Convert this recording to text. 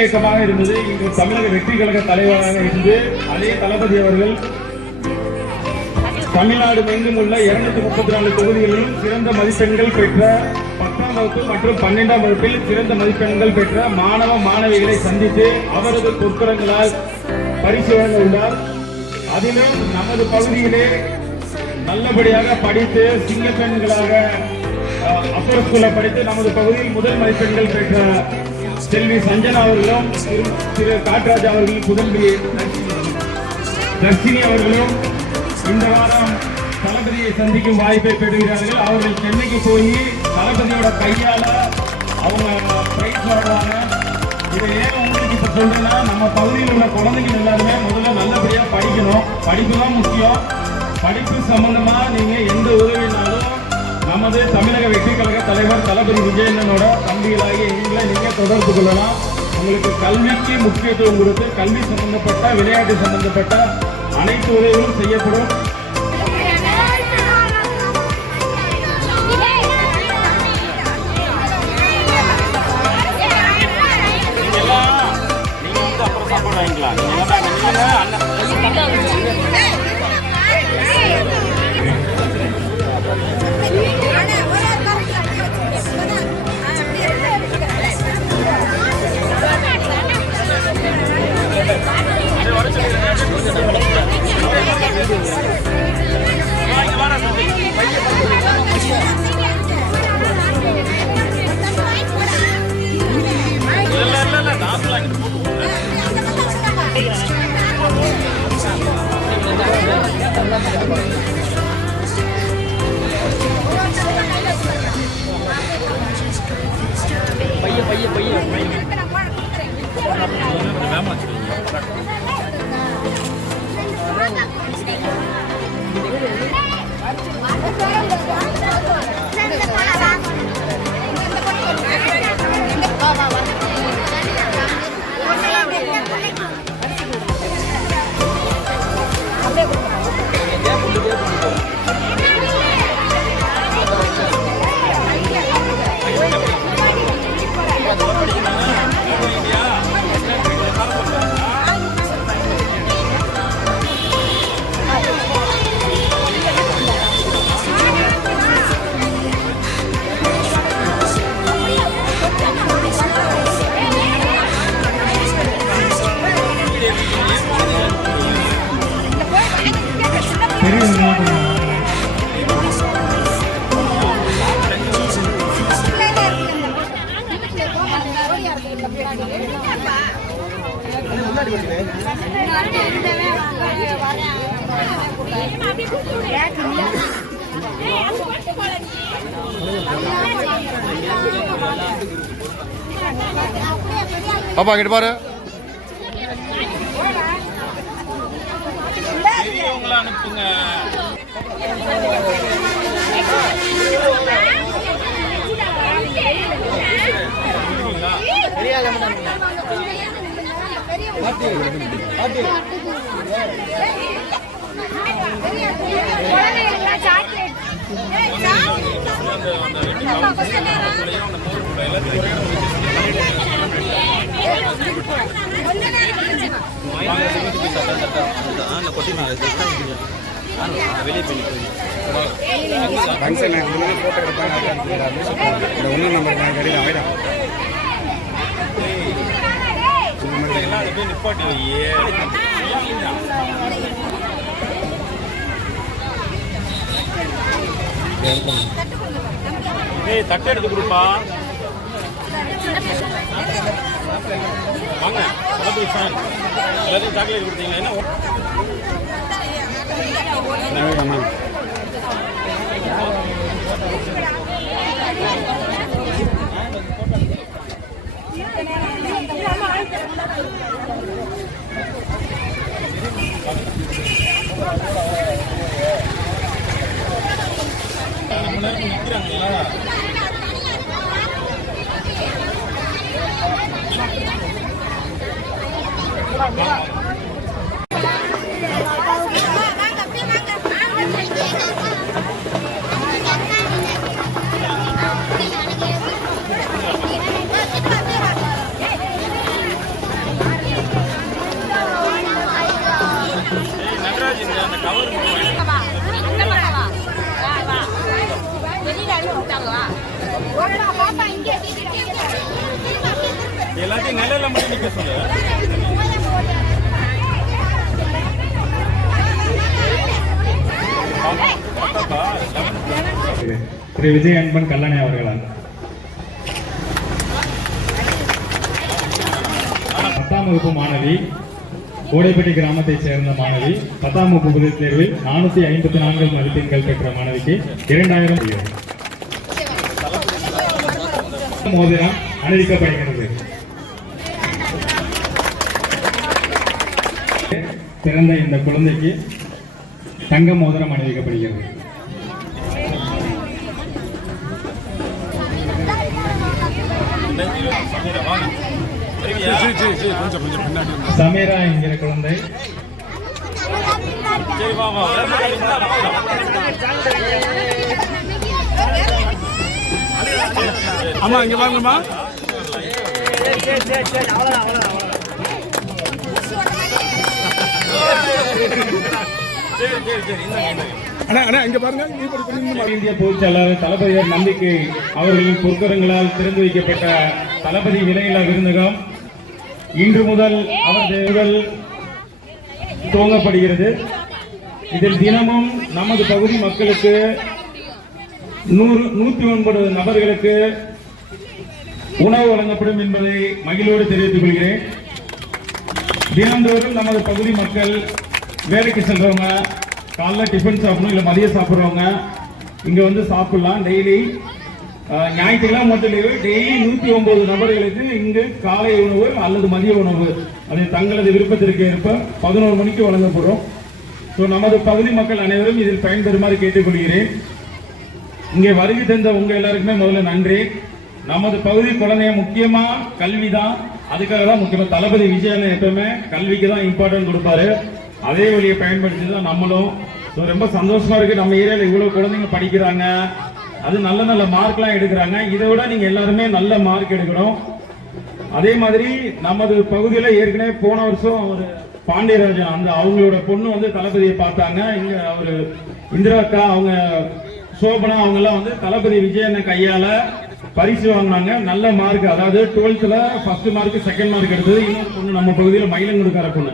இயக்கமாக இருந்தது. இங்கு தமிழக வெற்றி கழக தலைவராக இருந்து அதே தளபதி அவர்கள் தமிழ்நாடு எங்கும் உள்ள 234 தொகுதிகளிலும் சிறந்த மதிப்பெண்கள் பெற்ற 10ஆம் வகுப்பு மற்றும் 12ஆம் வகுப்பில் சிறந்த மதிப்பெண்கள் பெற்ற மாணவ மாணவிகளை சந்தித்து அவரது பொற்கரங்களால் பரிசு வழங்க உள்ளார். அதிலும் நமது பகுதியிலே நல்லபடியாக படித்து சிங்க பெண்களாக அப்பர் ஸ்கூல்ல படித்து நமது பகுதியில் முதல் மதிப்பெண்கள் பெற்ற செல்வி சஞ்சனா அவர்களும் திரு காட்ராஜ் அவர்களின் புதன்வி தர்ஷினி அவர்களும் இந்த வாரம் தளபதியை சந்திக்கும் வாய்ப்பை பெறுகிறார்கள். அவர்கள் சென்னைக்கு போய் தளபதியோட கையால அவங்க பிரைஸ் வாங்குவாங்க. இதை ஏன் உங்களுக்கு இப்ப சொல்றேன்னா, நம்ம பகுதியில் உள்ள குழந்தைகள் எல்லாருமே முதல்ல நல்லபடியா படிக்கணும். படிப்பு தான் முக்கியம். படிப்பு சம்பந்தமா நீங்க எந்த உதவினாலும் நமது தமிழக வெற்றி கழக தலைவர் தளபதி விஜயனோட தம்பிகளாகி எங்களை நீங்க தொடர்பு கொள்ளலாம். உங்களுக்கு கல்விக்கு முக்கியத்துவம் கொடுத்து கல்வி சம்பந்தப்பட்ட விளையாட்டு சம்பந்தப்பட்ட அனைத்து உதவிகளும் செய்யப்படும். பாப்பா கிட்ட பாரு. அனுப்புங்க. போட்டோ எடுப்பாங்க. ஒன்று நம்பர் கடையில் ஆயிடும். தட்டு எடுத்து கொடுப்பா. வாங்க எல்லாத்தையும் சாக்லேட் கொடுத்தீங்க. என்ன நிற்கிறாங்களா? மட்டும் நிக்க சொல்லு. திரு விஜய் அன்பன் கல்லணை அவர்களால் 10ஆம் வகுப்பு மாணவி, கோடைப்பட்டி கிராமத்தைச் சேர்ந்த மாணவி, 10ஆம் வகுப்பு பொதுத் தேர்வில் 454 மதிப்பெண்கள் பெற்ற மாணவிக்கு 2000 மோதிரம் அணிவிக்கப்படுகிறது. பிறந்த இந்த குழந்தைக்கு தங்க மோதிரம் அணிவிக்கப்படுகிறது. சமீரா என்கிற குழந்தை அம்மா இங்க வாங்கம்மா. இந்திய பொதுச்செயலாளர் தளபதியார் நம்பிக்கை அவர்களின் பொற்கரங்களால் திறந்து வைக்கப்பட்ட தளபதி விலையில்லா விருந்தகம் இன்று முதல் அவர்கள் துவங்கப்படுகிறது. இதில் தினமும் நமது பகுதி மக்களுக்கு 109 நபர்களுக்கு உணவு வழங்கப்படும் என்பதை மகிழ்வோடு தெரிவித்துக் கொள்கிறேன். தினந்தோறும் நமது பகுதி மக்கள் வேலைக்கு செல்றவங்க, காலைல டிஃபன் சாப்பிடணும், இல்லை மதியம் சாப்பிட்றவங்க இங்க வந்து சாப்பிடலாம். டெய்லி ஞாயிற்றுக்கிழமை மட்டும் லீவு. டெய்லி 109 நபர்களுக்கு இங்கு காலை உணவு அல்லது மதிய உணவு அதை தங்களது விருப்பத்திற்கு ஏற்ப 11 மணிக்கு வழங்கப்படும். நமது பகுதி மக்கள் அனைவரும் இதில் பயன்பெறுமாறு கேட்டுக்கொள்கிறேன். இங்கே வருகை தந்த உங்க எல்லாருக்குமே முதல்ல நன்றி. நமது பகுதி குழந்தைய முக்கியமா கல்வி தான், அதுக்காக தான் முக்கியமா தளபதி விஜயன் எப்பவுமே கல்விக்கு தான் இம்பார்ட்டன்ட் கொடுப்பாரு. அதே வழியை பயன்படுத்தி தான் நம்மளும். ரொம்ப சந்தோஷமா இருக்கு, நம்ம ஏரியாவில் இவ்வளவு குழந்தைங்க படிக்கிறாங்க, அது நல்ல நல்ல மார்க்லாம் எடுக்கிறாங்க. இதை விட நீங்க எல்லாருமே நல்ல மார்க் எடுக்கணும். அதே மாதிரி நமது பகுதியில ஏற்கனவே போன வருஷம் ஒரு பாண்டியராஜன் அந்த அவங்களோட பொண்ணு வந்து தளபதியை பார்த்தாங்க. இங்க அவரு இந்திரா அக்கா, அவங்க சோபனா, அவங்க எல்லாம் வந்து தளபதி விஜயன் கையால பரிசு வாங்கினாங்க. நல்ல மார்க், அதாவது 12th first mark, second mark எடுத்தது. இன்னொரு பொண்ணு நம்ம பகுதியில் மயிலங்குடுக்கார பொண்ணு